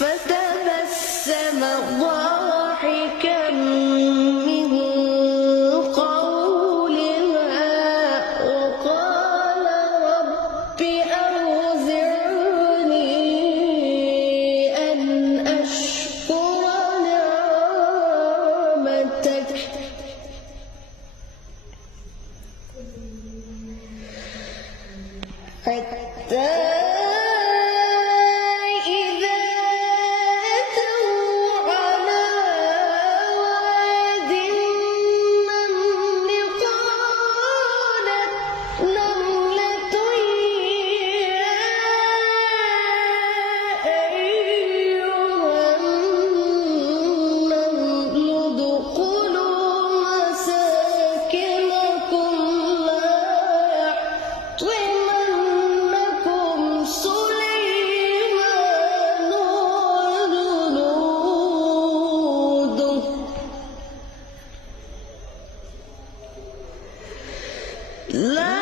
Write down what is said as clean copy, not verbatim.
فتبسم ضاحكا من قولها وقال رب أوزعني أن أشكر نعمتك حتى إذا أتوا على واد النمل قالت نملة يا أيها النمل ادخلوا مساكنكم لا يحطمنكم سليمان وجنوده لا